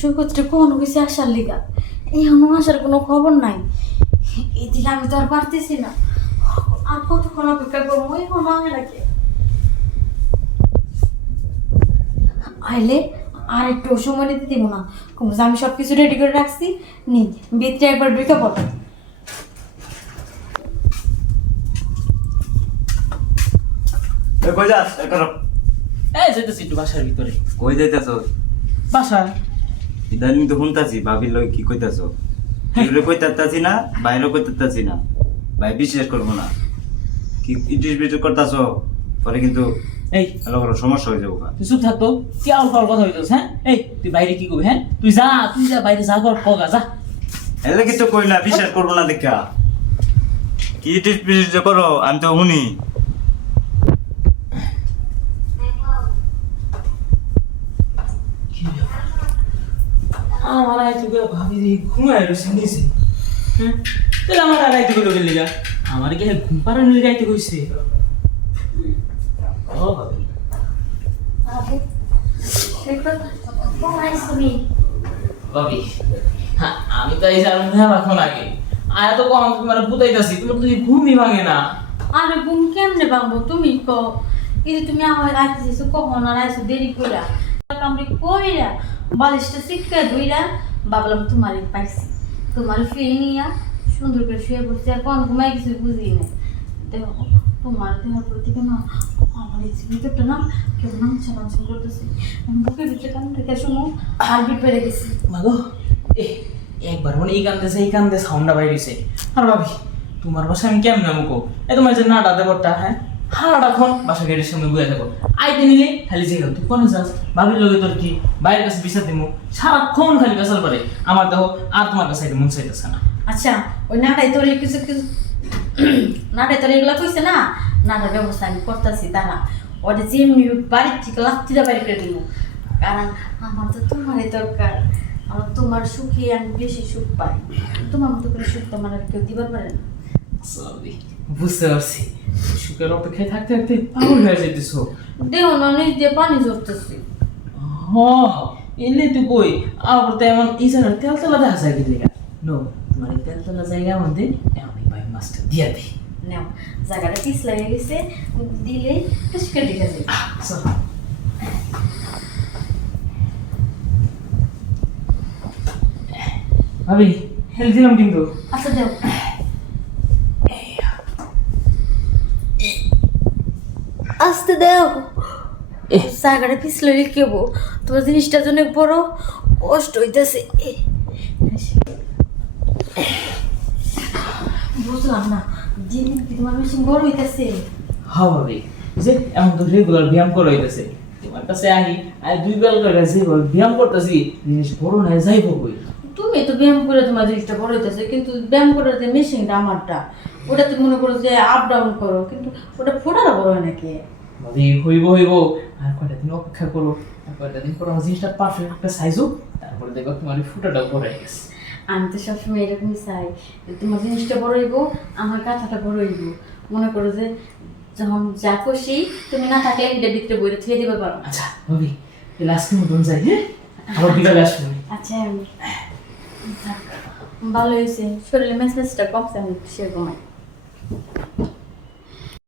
সৈকতটা কখনো গেছে আসার লিগা, এখনো আসার কোনো খবর নাই। এদিকে আমি তো আর পারতেছি না, আর কতক্ষণ অপেক্ষা করবো, এখনো আগে নাকি আইলে আর একটু সময় নিতে দিব না। কমছে আমি সব কিছু রেডি করে রাখছি, নি ভিতরে একবার ঢুকে পড়। কই যাস এখন? এই যেতেছি একটু বাসার ভিতরে। কই যাইতাছ? বাসা? ইদানিং তো শুনতাছি ভাবির লই কি কইতাছ? কেউরে কইতাছি না, বাইরে কইতাছি না, ভাই বিশ্বাস করবো না। কি ইটিস বিটিস করতাছ? পরে কিন্তু এই ভালো করে সমস্যা হয়ে যাবো। তুই চুপ থাকতো, কি আউল ফাউল কথা হইতেছ? হ্যাঁ, এই তুই বাইরে কি করবি? হ্যাঁ তুই যা বাইরে যা কর কগা যা। এলে কিছু কই না, বিশ্বাস করবো না দেখা। কি ইটিস বিটিস যে করো আমি তো শুনি। আমার আইতে গেলে ভাবি যে ঘুমায় রয়েছে নিচে। হ্যাঁ তাহলে আমার আর আইতে গেলো গেলি গা, আমার কি ঘুম পাড়ানোর লিগে আইতে কইছে? ও ভাবি ভাবি, হ্যাঁ আমি তো এই জানি না এখন আগে আয় তো কম তোমার বুঝাইতাছি, তোমার তো ঘুমই ভাঙে না। আরে ঘুম কেমনে ভাঙবো তুমি ক? এই যে তুমি আমার আইতেছো কখন আর আইসো দেরি কইরা, কামড়ি কইরা বালিশটা সিটকা ধুইরা ভাবলাম তোমারই পাইছি, তোমার ফিরে নিয়া সুন্দর করে শুয়ে পড়ছি, আর কোন ঘুমাই কিছু বুঝি না। দেখো তোমার দেহার প্রতি কেন আমার এই ভিতরটা না কেউ নামছে করতেছে, আমি বুকের ভিতরে কান থেকে শুনো হার্টবিট বেড়ে গেছে। মাগো একবার মানে এই কান্দে সাউন্ডটা বাইরেছে। আর ভাবি তোমার বাসা আমি কেমন নামুকো? এ তোমার যে নাটা দেবরটা, হ্যাঁ হারাটাক্ষণ বাসা গেটের সামনে বুয়ে থাকো, আইতে নিলে খালি যে তুই কোনে যাস, ভাবির লগে তোর কি বাইরের কাছে বিচার দিমু, সারাক্ষণ খালি বেসাল করে। আমার দেখো আর তোমার কাছে মন চাইতেছে না। আচ্ছা ওই নাটাই তোর কিছু কিছু নাটাই তোর এগুলো কইছে না, নাটার ব্যবস্থা আমি করতেছি, দাঁড়া ওটা যেমনি বাড়ির থেকে লাত্তিটা বাড়ি করে দিব, কারণ আমার তো তোমারই দরকার, আমার তোমার সুখে আমি বেশি সুখ পাই, তোমার মতো করে সুখ তো আমার আর কেউ দিবার পারে না। সরি, বুঝতে পারছি, সুখের অপেক্ষায় থাকতে থাকতে পাগল হয়ে যেতেছ। দেহ না নিজ দিয়ে পানি ঝরতেছি। হ এলে তুই কই আবার তো এমন এই জায়গার তেলতলা দেখা যায় কি জায়গা? নো তোমার এই তেলতলা জায়গা আমাদের আমি ভাই মাছটা দিয়া দিই। নাও জায়গাটা পিস লাগে গেছে, দিলে পরিষ্কার দেখা যায়। চল ভাবি হেল দিলাম কিন্তু। আচ্ছা দেও আস্তে দেও, জায়গাটা পিছলে রেখেবো, তোমার জিনিসটা জন্য বড় কষ্ট হইতেছে। বুঝলাম না দিন কি তোমার মেশিন বড় হইতেছে? হ্যাঁ ভাবি, যে এমন তো রেগুলার ব্যায়াম করা হইতেছে, তোমার কাছে আহি আর দুই বেল করে যে ব্যায়াম করতেছি জিনিস বড় না যাইবো কই। তুমি তো ব্যায়াম করে তোমার জিনিসটা বড় হইতেছে, কিন্তু ব্যায়াম করার যে মেশিনটা আমারটা, ওটা তুমি মনে করো যে আপ ডাউন করো, কিন্তু ওটা ফোটাটা বড় হয় নাকি? ভাবি হইব আর কয়টা দিন অপেক্ষা করো, আর কয়টা দিন পর আমার জিনিসটা পারফেক্ট একটা সাইজ হোক, তারপরে দেখো তোমার ফুটাটা বড় হয়ে গেছে। আমি তো সবসময় এরকমই চাই যে তোমার জিনিসটা বড় হইব, আমার কাঁথাটা বড় হইব। মনে করো যে যখন যা খুশি তুমি না থাকলে এটা ভিতরে বইটা থুয়ে দিতে পারো। আচ্ছা ভাবি তাহলে আজকে মতন যাই, হ্যাঁ আবার বিকালে আসবো। আচ্ছা আমি ভালো হয়েছে, শরীরে মেসেজটা কমছে, আমি সে ঘুমাই।